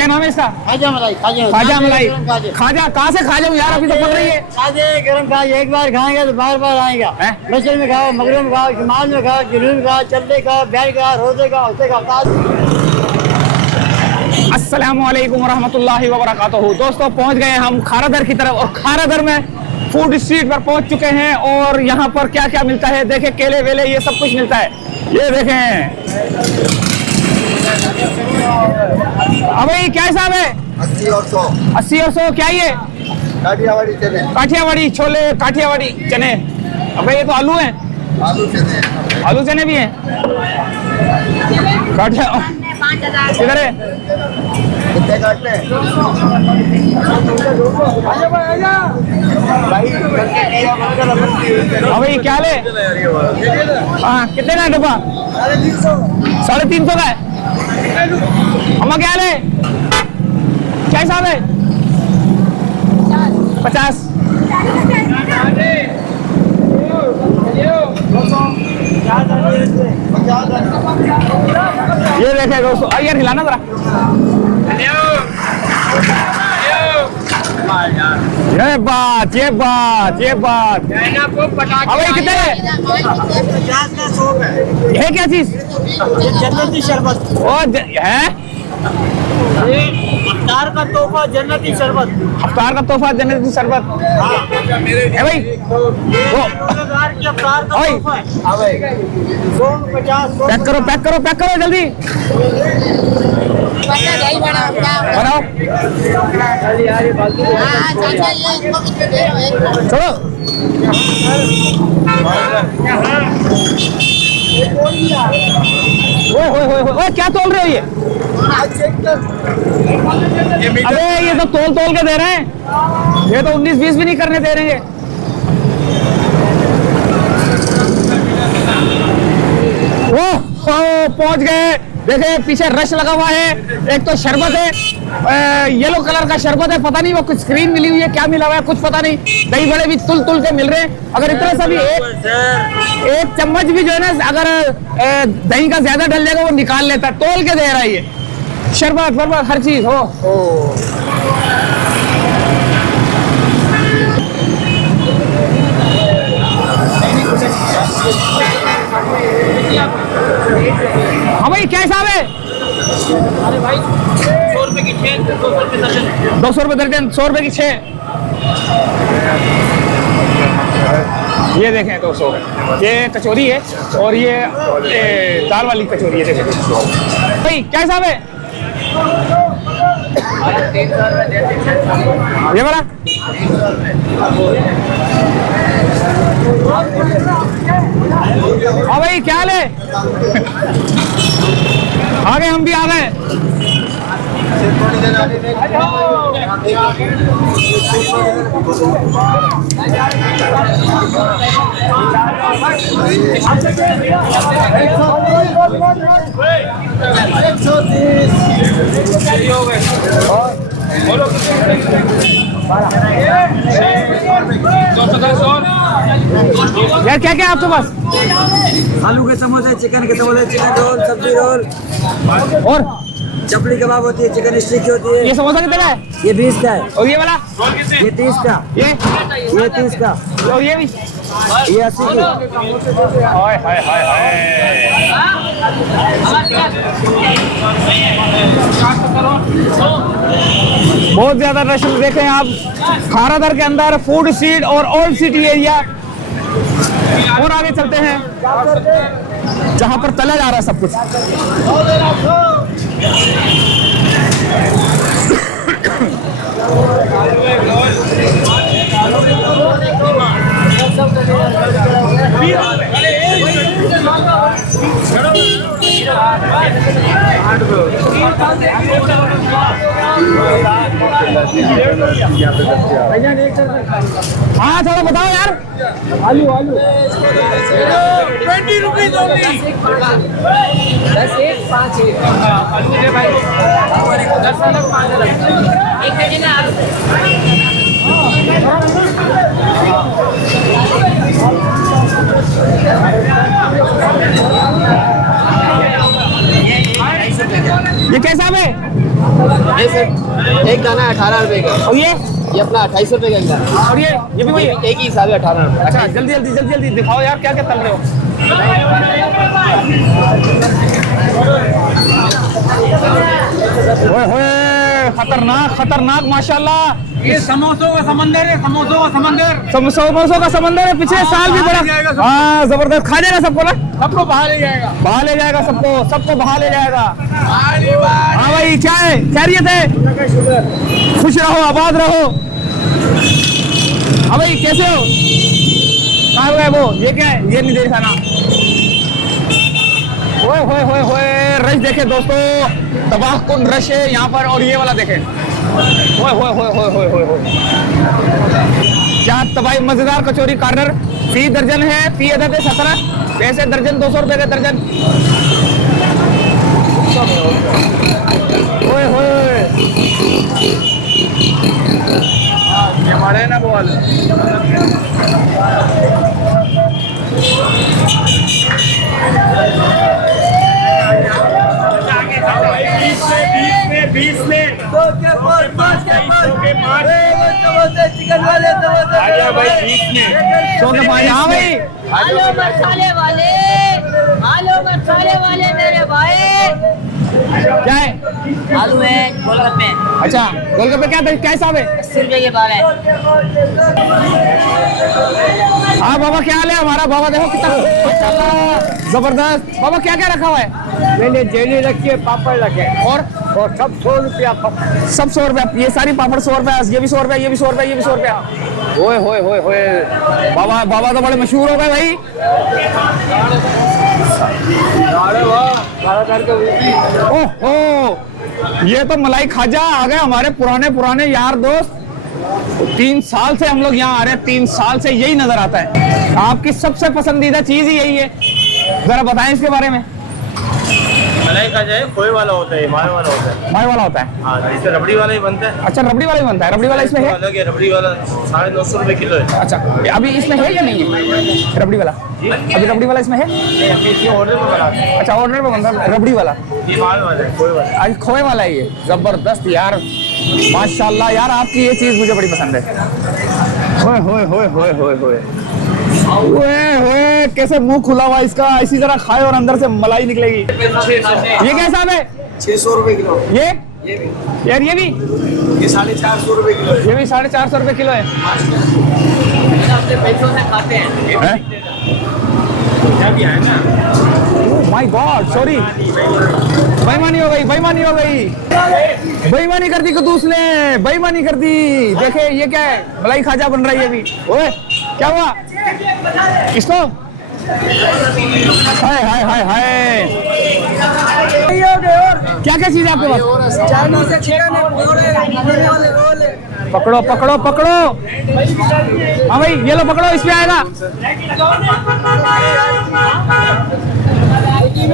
क्या नाम है इसका? खाजा मलाई। खाजा मलाई। खाजा कहाँ से खा जाऊँ यार, अभी तो पक रही है। खाजे गरम खाजे, एक बार खाएंगे तो बार बार आएगा। मछली में खाओ, मगरम में खाओ, शुमाल में खाओ, जुनून में खाओ, चलते खाओ, बैठ खाओ, रोजे खाओ, हफ्ते खाओ। अस्सलामु अलैकुम वरहमतुल्लाहि वबरकातुहू। दोस्तों पहुंच गए हम खारादर की तरफ, और खारादर में फूड स्ट्रीट पर पहुंच चुके हैं। और यहाँ पर क्या क्या मिलता है देखें, केले वेले ये सब कुछ मिलता है। ये देखें अभी क्या हिसाब है? 80 और 100। 80 और 100 क्या ये? काठियावाड़ी चने। काठियावाड़ी छोले, काठियावाड़ी चने। अबे ये तो आलू हैं। आलू चने। आलू चने भी हैं। काठिया किधर है? कितने काटने? अबे ये क्या ले? हाँ कितने का डब्बा? 350 का है। अम्मा क्या ले? क्या हिसाब है? 50। ये देखे दोस्तों, यार हिलाना जरा। ये बात ये बात। अबे कितने है? 50 का 100 है। ये क्या चीज? जन्नती शरबत है? अफ्तार का तोहफा, जन्नती शरबत। अफ्तार का तोहफा, जन्नती शरबत। है भाई वो रोजेदार की अफ्तार का ओए। तोहफा है। 150। पैक करो जल्दी। बनाओ चलो। ओए क्या तोल रहे हो ये? अबे ये तो तोल के दे रहे हैं। ये तो 19-20 भी नहीं करने दे रहे हैं। ओह पहुंच गए। देखे पीछे रश लगा हुआ है। एक तो शरबत है, येलो कलर का शरबत है। पता नहीं वो कुछ स्क्रीन मिली हुई है, क्या मिला हुआ है कुछ पता नहीं। दही बड़े भी तुल के मिल रहे हैं। अगर इतना सा भी एक चम्मच भी जो है ना, अगर दही का ज्यादा डल जाएगा वो निकाल लेता है। तोल के दे रहा है ये शरबत वरबत हर चीज हो। हाँ भाई क्या हिसाब है? अरे भाई 100 रुपए की 6, 200 रुपए दर्जन। 200 रुपए दर्जन, 100 रुपए की 6। ये देखें दोस्तों, ये कचौरी है और ये दाल वाली कचौरी है। देखें भाई क्या हिसाब है? ये वाला हाँ भाई क्या ले? आ गए, हम भी आ गए। यार क्या क्या आपके पास? आलू के समोसे, चिकन के समोसे, चिकन रोल, सब्जी रोल और चपली कबाब होती है, चिकन स्टिक होती है। ये समोसा कितना है? ये 20 का है। और ये वाला? ये 30 का। ये 30 का। और ये भी? ये 80 का। हाय हाय हाय हाय। बहुत ज्यादा रश देखें आप खारादर के अंदर फूड स्ट्रीट और ओल्ड सिटी एरिया। और आगे चलते हैं जहां पर तला जा रहा है सब कुछ। हाँ थोड़ा बताओ यार। आलू 20 रुपीज ओनली। 10 1 5 1 आलू है भाई। 10 अलग 5 अलग। एक है ना आलू। ये कैसा है? ये सर एक दाना 18 रुपए का, और ये अपना 28 रुपए का एक दाना। और ये भी वही है। एक ही हिसाब है 18 रुपए। अच्छा जल्दी दिखाओ यार, क्या क्या तल रहे हो। ओए होए, खतरनाक माशाल्लाह। ये समोसों का समंदर है, समोसों का समंदर है। पिछले साल भी बड़ा, हाँ जबरदस्त। खा जाएगा सबको ना, सबको बहा ले जाएगा। सबको बहा ले जाएगा। हाँ भाई, क्या है, खैरियत है? खुश रहो, आबाद रहो। हाँ भाई, कैसे हो? कहाँ गए वो? ये क्या है? ये नहीं देखा ना। ओए रश देखे दोस्तों, तबाहकुन रश है यहाँ पर। और ये वाला देखे, ओए क्या तबाही। मजेदार कचौरी कॉर्नर, फी दर्जन है, फी अदद है 17 पैसे दर्जन, 200 रुपए का दर्जन। ओए हमारे ना बोल। बीस में चिकन वाले आजा भाई, 20 में 100 के 5। हाँ भाई, आलू मसाले वाले मेरे भाई। क्या है? आलू है, गोलगप्पे अच्छा, गोलगप्पे क्या हिसाब है? 80 रुपए के भाव है। हाँ बाबा, क्या हाल है? हमारा बाबा देखो कितना माशाल्लाह जबरदस्त। बाबा क्या क्या रखा हुआ है? मैंने जेली रखी है, पापड़ रखे और सब 100 रुपया। सब 100 रुपया। ये सारी पापड़ 100 रुपया, ये भी 100 रुपया, ये भी 100 रुपया, ये भी 100 रुपया। ओए बाबा तो बड़े मशहूर हो गए भाई। ओहो, ये तो मलाई खाजा आ गए हमारे पुराने यार दोस्त। 3 साल से हम लोग यहाँ आ रहे हैं, 3 साल से यही नजर आता है। आपकी सबसे पसंदीदा चीज ही यही है, जरा बताएं इसके बारे में। मलाई का जो है खोए वाला होता है, मावे वाला होता है। मावे वाला होता है? हाँ, इससे रबड़ी वाला ही बनता है। अच्छा, रबड़ी वाला ही बनता है। रबड़ी वाला इसमें है? अलग है, रबड़ी वाला 950 रुपए किलो है। अच्छा, अभी इसमें है या नहीं है रबड़ी वाला? अभी रबड़ी वाला इसमें है? ये ऑर्डर में बनाते हैं। अच्छा, ऑर्डर में बनता है रबड़ी वाला। ये मावे वाला है, खोए वाला। आज खोए वाला ही है। जबरदस्त यार, माशाल्लाह यार, आपकी ये चीज मुझे बड़ी पसंद है। ओए कैसे मुंह खुला हुआ इसका, इसी तरह खाए और अंदर से मलाई निकलेगी। ये क्या हिसाब है? 600 रुपए किलो। ये भी यार, ये भी ये 450 रुपए किलो है। ये भी 450 रुपए किलो है। अपने पैसों से खाते हैं। भी है ना। माय गॉड, सॉरी, बेईमानी कर दी कदूस ने, बेईमानी कर दी। देखे ये क्या है? मलाई खाजा बन रहा है ये भी। ओए क्या हुआ इसको? हाय क्या चीज है आपके पास? पकड़ो। हाँ भाई, ये लो पकड़ो, इसमें आएगा।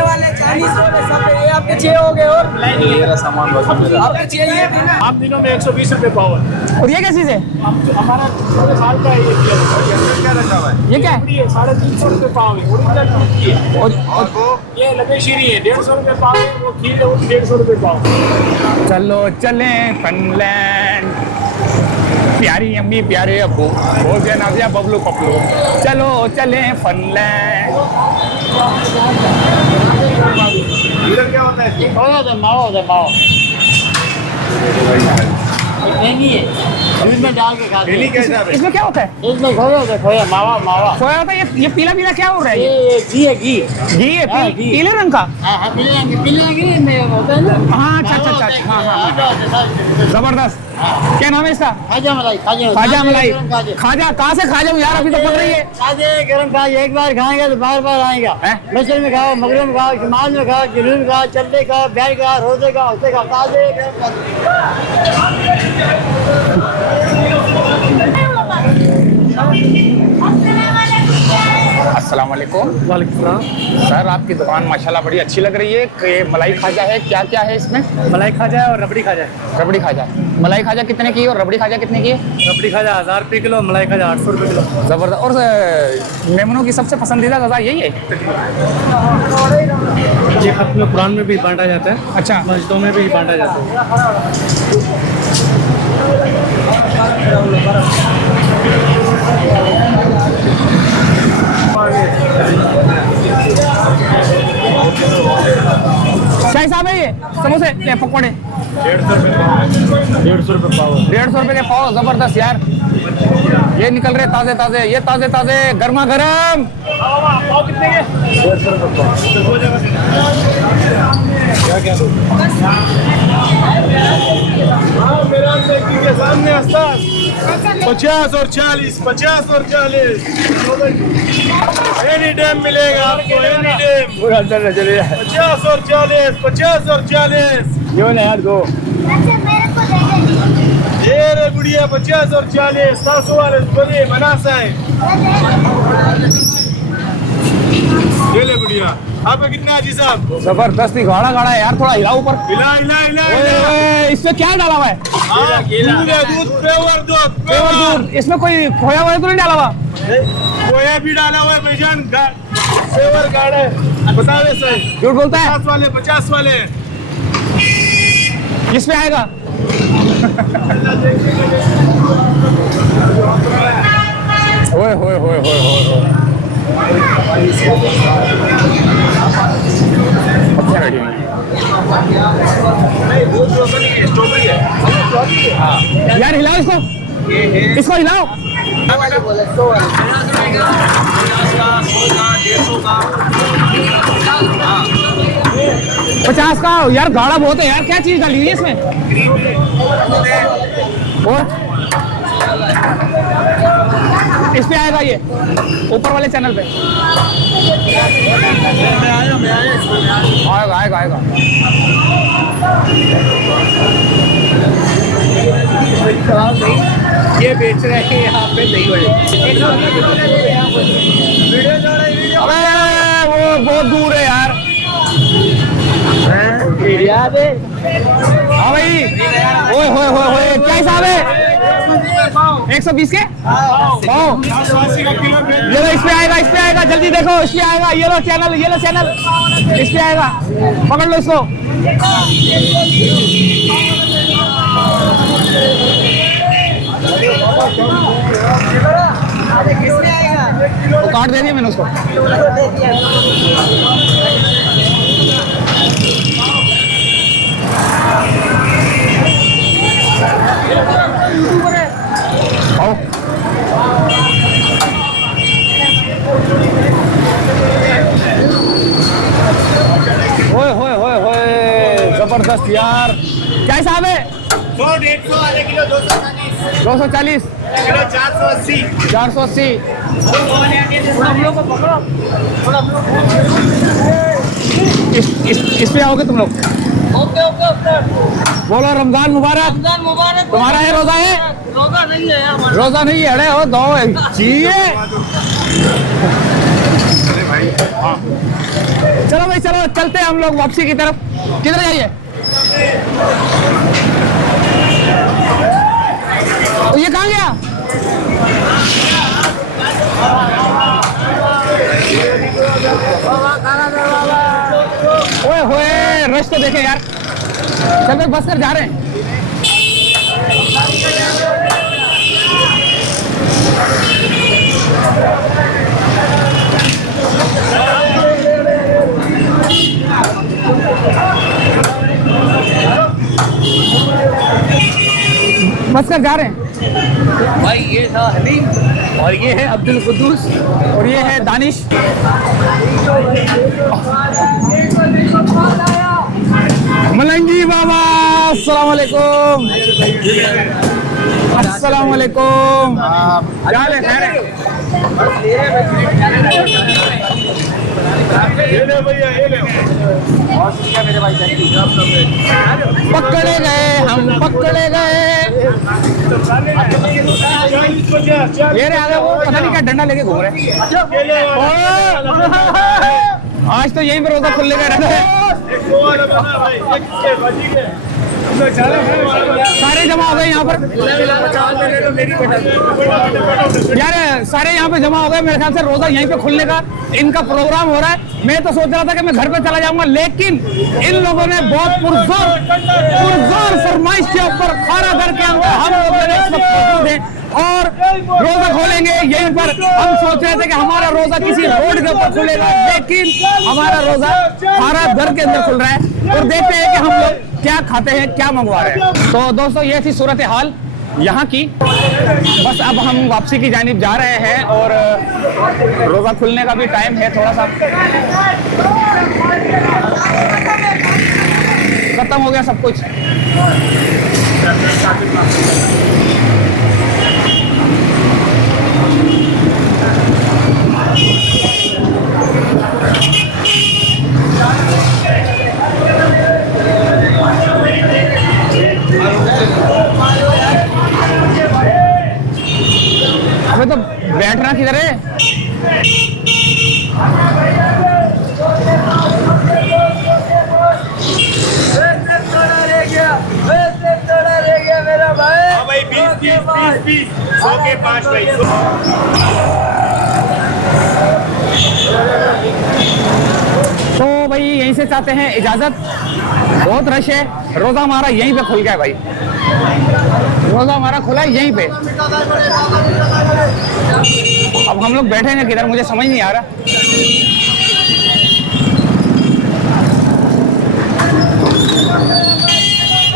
वाले 40 ये आपके 6 हो गए। और मेरा सामान आपके 6 ये भी ना। आम दिनों में 120 रुपए पाव है। और ये क्या चीज है? हमारा 16 साल का है ये। क्या रखा हुआ है? ये क्या है? 350 रुपए पाव है, ओरिजिनल दूध की है। और वो ये लगे शीरी है, 150 रुपए पाव है। वो खीर है, वो 150 रुपए पाव। चलो चले फिनलैंड, प्यारी अम्मी प्यारे अब्बू, हो गया ना भैया बबलू पपलू। चलो चले फिनलैंड। इधर क्या होता है? माओ नहीं है, दूध में डाल के खाते हैं। कैसा है? इसमें क्या होता है? इसमें खोया मावा खोया होता है। ये पीला क्या हो रहा है? ये घी है, घी। घी है, हाँ, घी। पीले रंग का। हाँ, पीले रंग में होता है ना। हाँ, अच्छा, हाँ। जबरदस्त। क्या नाम है इसका? खाजा मलाई। खाजा मलाई। खाजा कहाँ से खा जाऊँ यार, अभी तो पक रही है। खाजे गरम खाए, एक बार खाएंगे तो बार बार आएगा। हैं? मछली में खाओ, मगरम में खाओ, शुमाल में खाओ, जुनून में खाओ, चलते खाओ, बैल खाओ, रोजे खाओ, उससे खाओ। ताजे गरम अस्सलाम वालेकुम। वालेकुम सलाम। सर आपकी दुकान माशाल्लाह बड़ी अच्छी लग रही है। ये मलाई खाजा है, क्या क्या है इसमें? मलाई खाजा है और रबड़ी खाजा है। रबड़ी खाजा। मलाई खाजा कितने की है और रबड़ी खाजा कितने की है? रबड़ी खाजा 1000 रुपये किलो, मलाई खाजा 800 रुपये किलो। ज़बरदस्त। और मेमनों की सबसे पसंदीदा गज़ा यही है? ये खत्म कुरान में भी बांटा जाता है, अच्छा। मस्जिदों में भी बांटा जाता है। क्या हिसाब है ये समोसे ये पकौड़े? 150 रुपये पाव। 150 रुपये के पाव। ज़बरदस्त यार। ये निकल रहे ताज़े ताज़े, ये ताज़े ताज़े गर्मा गर्म। पाव कितने के? 150 रुपये पाव। क्या क्या दो? के सामने 50 और 40, 50 और 40 एनी टाइम मिलेगा आपको, एनी टाइम। 50 और 40, 50 और 40। यो ना यार दो। ये रे गुड़िया 50 और 40, 700 वाले बड़े बनासा है। ये ले गुड़िया आपका कितना हाजी साहब? जबरदस्त ही गाढ़ा गाढ़ा है यार, थोड़ा हिलाओ ऊपर। हिला हिला हिला इसमें क्या डाला हुआ है? दूध है, दूध प्योर दूध, पेवर दूध। इसमें कोई खोया वोया तो नहीं डाला हुआ? खोया भी डाला हुआ है भाईजान। प्योर गाढ़े बता दे सही। झूठ बोलता है। 50 वाले 50 वाले किस पे आएगा? ओए होए होए होए होए। अच्छा रेडी है। यार हिलाओ इसको, इसको हिलाओ। 50 का यार, गाढ़ा बहुत है यार। क्या चीज डाली है इसमें? और इस पे आएगा ये ऊपर वाले चैनल पे? आएगा आएगा आएगा। ये बेच रहे हैं यहाँ पे दही बड़े। अबे वो बहुत दूर है यार। हाँ भाई। ओए होए होए होए, क्या हिसाब है? 120 के पाव। ये लो, इस पे आएगा, इस पे आएगा। जल्दी देखो, इस पे आएगा। ये लो चैनल, ये लो चैनल, इस पे आएगा। पकड़ लो इसको। तो काट दे दिया मैंने उसको। आओ। ओए होए होए होए, जबरदस्त यार। क्या हिसाब है? 100-150 वाले किलो 240, 240 किलो 480। 480। इस पे आओगे तुम लोग? Okay okay okay. बोलो रमजान मुबारक। रमजान मुबारक। तुम्हारा है रोजा है? रोजा नहीं है यार। रोजा नहीं है? अरे हो दो चाहिए। हाँ। चलो भाई चलो, चलते हैं हम लोग वापसी की तरफ। किधर जाइए? तो ये कहाँ गया? ओए होए, रश तो देखे यार। चल भाई बस कर जा रहे हैं। बस कर जा रहे हैं भाई ये था हलीम और ये है अब्दुल कुद्दूस और ये है दानिश। मलंगी बाबा, अस्सलाम वालेकुम। अस्सलाम वालेकुम। क्या हाल है? खैर है? ये ले भैया, ये ले। पकड़े गए हम, पकड़े गए। ये रहे आगे वो पता नहीं क्या डंडा लेके घूम रहे हैं। आज तो यहीं पर रोजा खुलने का रहता है। सारे जमा हो गए यहाँ पर यार, सारे यहाँ पे जमा हो गए। मेरे ख्याल से रोजा यहीं पे खुलने का इनका प्रोग्राम हो रहा है। मैं तो सोच रहा था कि मैं घर पे चला जाऊंगा, लेकिन इन लोगों ने बहुत पुरजोर फरमाइश के ऊपर खाना घर के अंदर हम लोग और रोजा खोलेंगे यहीं पर। हम सोच रहे थे कि हमारा रोजा किसी रोड के ऊपर खुलेगा, लेकिन हमारा रोजा खाना घर के अंदर खुल रहा है। और देखते हैं कि हम लोग क्या खाते हैं, क्या मंगवा रहे हैं। तो दोस्तों ये थी सूरत हाल यहाँ की। बस अब हम वापसी की जानिब जा रहे हैं और रोजा खुलने का भी टाइम है। थोड़ा सा खत्म हो गया सब कुछ। अबे तो बैठना किधर है? मेरा भाई 20 100 के 5 भाई। तो भाई यहीं से चाहते हैं इजाजत। बहुत रश है। रोजा हमारा यहीं पे खुल गया है भाई। रोजा हमारा खुला है यहीं पे। अब हम लोग बैठेंगे किधर, मुझे समझ नहीं आ रहा।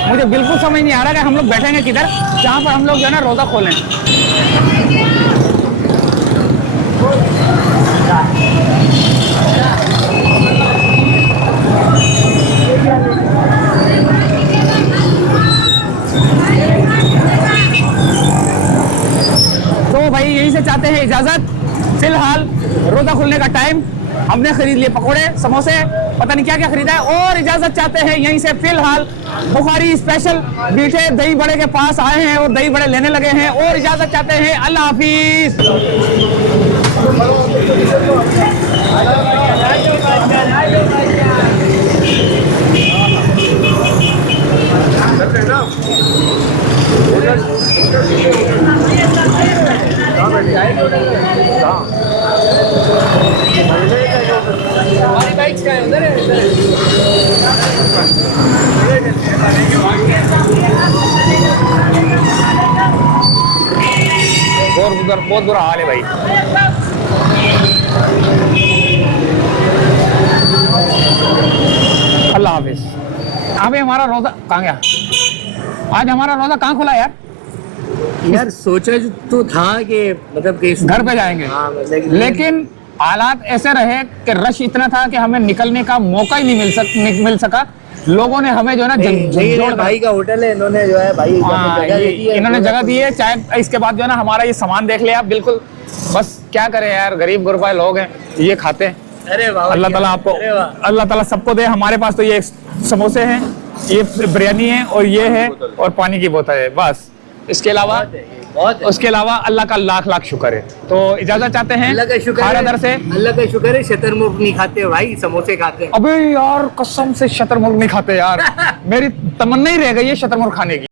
मुझे बिल्कुल समझ नहीं आ रहा कि हम लोग बैठेंगे किधर, जहाँ पर हम लोग जो है ना रोजा खोलें। तो भाई यहीं से चाहते हैं इजाजत। फिलहाल रोजा खुलने का टाइम, हमने खरीद लिए पकोड़े, समोसे, पता नहीं क्या क्या खरीदा है, और इजाजत चाहते हैं यहीं से। फिलहाल बुखारी स्पेशल मीठे दही बड़े के पास आए हैं और दही बड़े लेने लगे हैं, और इजाजत चाहते हैं। अल्लाह हाफिज। हमारी बाइक क्या है उधर है, उधर है। बहुत बुरा हाल है भाई। अल्लाह हाफिज। अभी हमारा रोजा कहाँ गया? आज हमारा रोजा कहाँ खुला यार? यार सोचा तो था कि मतलब कि घर पे जाएंगे, हाँ, मतलब लेकिन हालात ऐसे रहे कि रश इतना था कि हमें निकलने का मौका ही नहीं मिल सका। लोगों ने हमें जो है ना नहीं, भाई का होटल है, इन्होंने जो है भाई जगह दे दी है, इन्होंने जगह दी है। चाहे इसके बाद जो है ना हमारा ये सामान देख लिया बिल्कुल। बस क्या करें यार, गरीब गुरबा लोग हैं, ये खाते हैं। अरे वाह, अल्लाह ताला आपको, अल्लाह ताला सबको दे। हमारे पास तो ये समोसे हैं, ये बिरयानी है, और ये है, और पानी की बोतल है, बस। इसके अलावा उसके अलावा अल्लाह का लाख लाख शुक्र है। तो इजाजत चाहते हैं अल्लाह का शुक्र है, खाना दर से। अल्लाह का शुक्र है शतरमुर्ग नहीं खाते भाई, समोसे खाते हैं। अबे यार कसम से शतरमुर्ग नहीं खाते यार। मेरी तमन्ना ही रह गई है शतरमुर्ग खाने की।